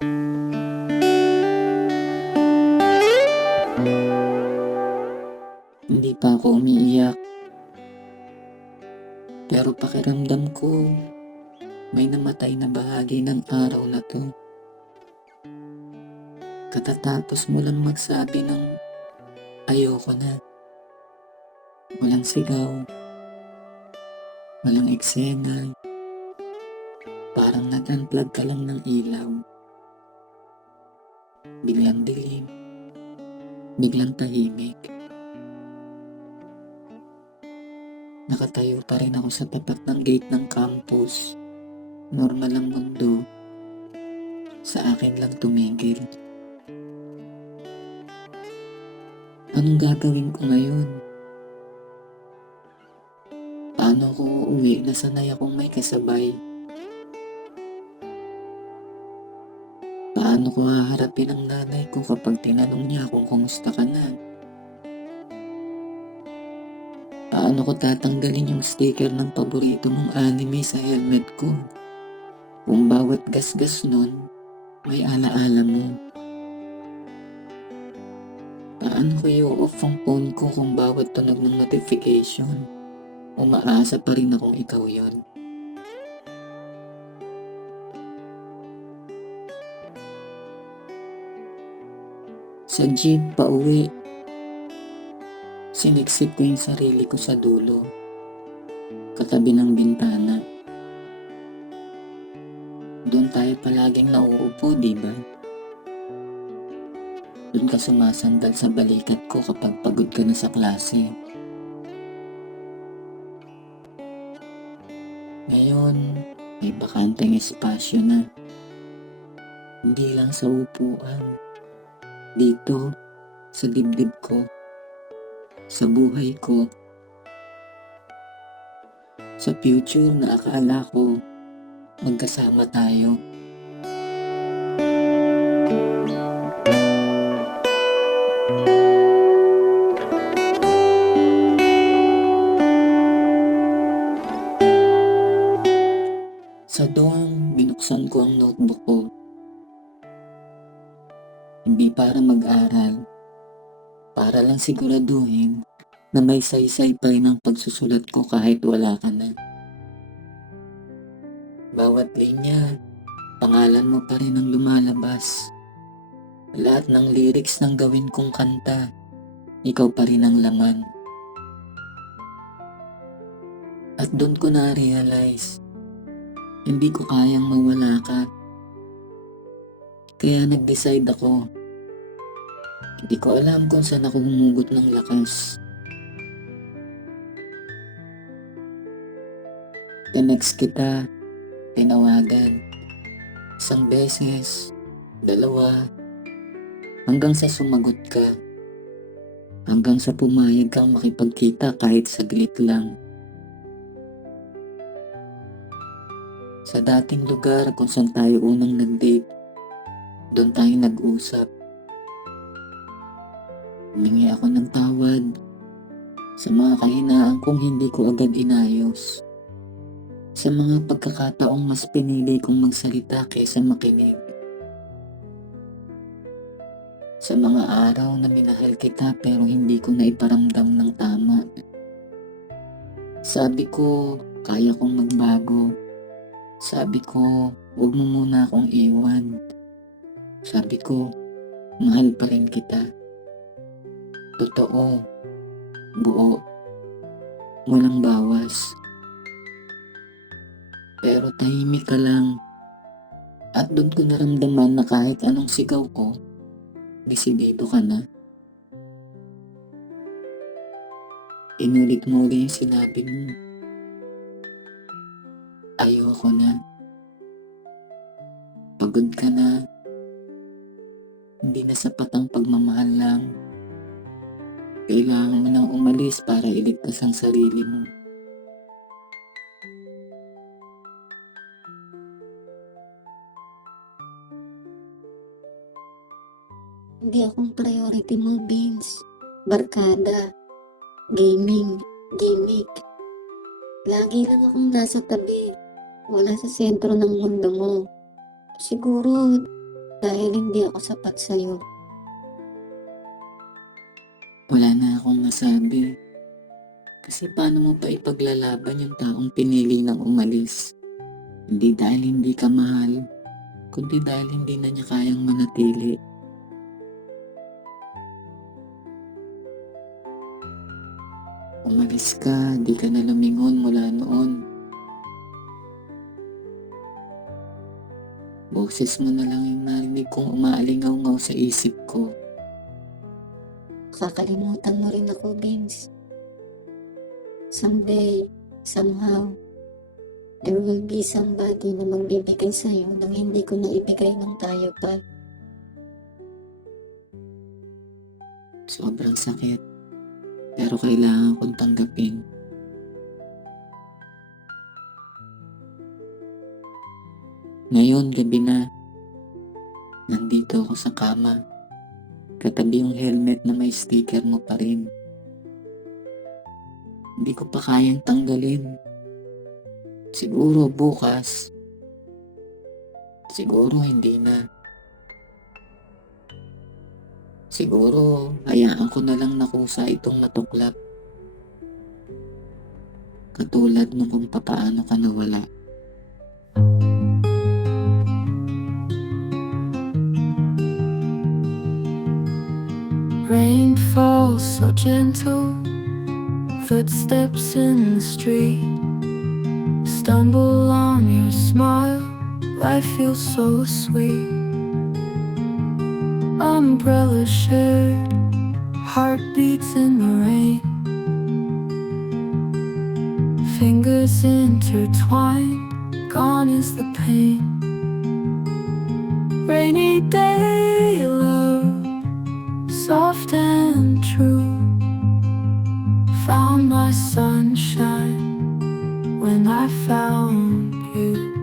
Hindi pa ako umiiyak, pero pakiramdam ko may namatay na bahagi ng araw na 'to. Katatapos mo lang magsabi ng ayoko na. Walang sigaw, walang eksena, parang nag-unplug ka lang ng ilaw. Biglang dilim, biglang tahimik. Nakatayo pa rin ako sa tapat ng gate ng campus. Normal ang mundo, sa akin lang tumigil. Anong gagawin ko ngayon? Paano ko uuwi na sanay akong may kasabay? Paano ko haharapin ang nanay ko kapag tinanong niya kung kumusta ka na? Paano ko tatanggalin yung sticker ng paborito mong anime sa helmet ko? Kung bawat gasgas nun, may alaala mo. Paano ko i-off ang phone ko kung bawat tunog ng notification? Umaasa pa rin akong ikaw yon. Sa jeep pauwi, siniksip ko yung sarili ko sa dulo, katabi ng bintana. Doon tayo palaging nauupo, di ba? Doon ka sumasandal sa balikat ko kapag pagod ka na sa klase. Ngayon, may bakanteng espasyo na. Hindi lang sa upuan. Dito, sa dibdib ko, sa buhay ko, sa future na akala ko magkasama tayo. Sa dorm, binuksan ko ang notebook ko. Hindi para mag-aral, para lang siguraduhin na may saysay pa rin ang pagsusulat ko kahit wala ka na. Bawat linya, pangalan mo pa rin ang lumalabas. Lahat ng lyrics ng gawin kong kanta, ikaw pa rin ang laman. At doon ko na-realize, hindi ko kayang mawala ka. Kaya nag-decide ako. Hindi ko alam kung saan ako humugot ng lakas. Tinext kita, tinawagan. Isang beses, dalawa, hanggang sa sumagot ka. Hanggang sa pumayag kang makipagkita kahit saglit lang. Sa dating lugar kung saan tayo unang nag-date, doon tayo nag-usap. Humingi ako ng tawad sa mga kahinaan kong hindi ko agad inayos. Sa mga pagkakataong mas pinili kong magsalita kaysa makinig. Sa mga araw na minahal kita pero hindi ko naiparamdam ng tama. Sabi ko, kaya kong magbago. Sabi ko, huwag mo muna akong iwan. Sabi ko, mahal pa rin kita. Totoo, buo, walang bawas. Pero tahimik ka lang. At doon ko naramdaman na kahit anong sigaw ko, desidido ka na. Inulit mo ulit yung sinabi mo. Ayoko na. Pagod ka na. Hindi na sapat ang pagmamahal lang. Kailangan mo nang umalis para iligtas ang sarili mo. Hindi akong priority mo, Vince. Barkada, gaming, gimmick. Lagi lang akong nasa tabi. Wala sa sentro ng mundo mo. Siguro, dahil hindi ako sapat sa'yo. Wala na akong masabi. Kasi paano mo pa ipaglalaban yung taong pinili ng umalis? Hindi dahil hindi ka mahal, kundi dahil hindi na niya kayang manatili. Umalis ka, di ka na lumingon mula noon. Boses mo na lang yung narinig kong umaalingaw-ngaw sa isip ko. Kakalimutan mo rin ako, Vince. Someday, somehow, there will be somebody na magbibigay sa'yo nang hindi ko naibigay nung tayo pa. Sobrang sakit, pero kailangan kong tanggapin. Ngayon, gabi na. Nandito ako sa kama. Katabi yung helmet na may sticker mo pa rin. Hindi ko pa kayang tanggalin. Siguro bukas. Siguro hindi na. Siguro hayaan ko na lang nakusa itong matuklap. Katulad nung kung papaano ka nawala. Rain falls so gentle, footsteps in the street. Stumble on your smile, life feels so sweet. Umbrella shared, heartbeats in the rain. Fingers intertwined, gone is the pain. Rainy day love, soft and true. Found my sunshine when I found you.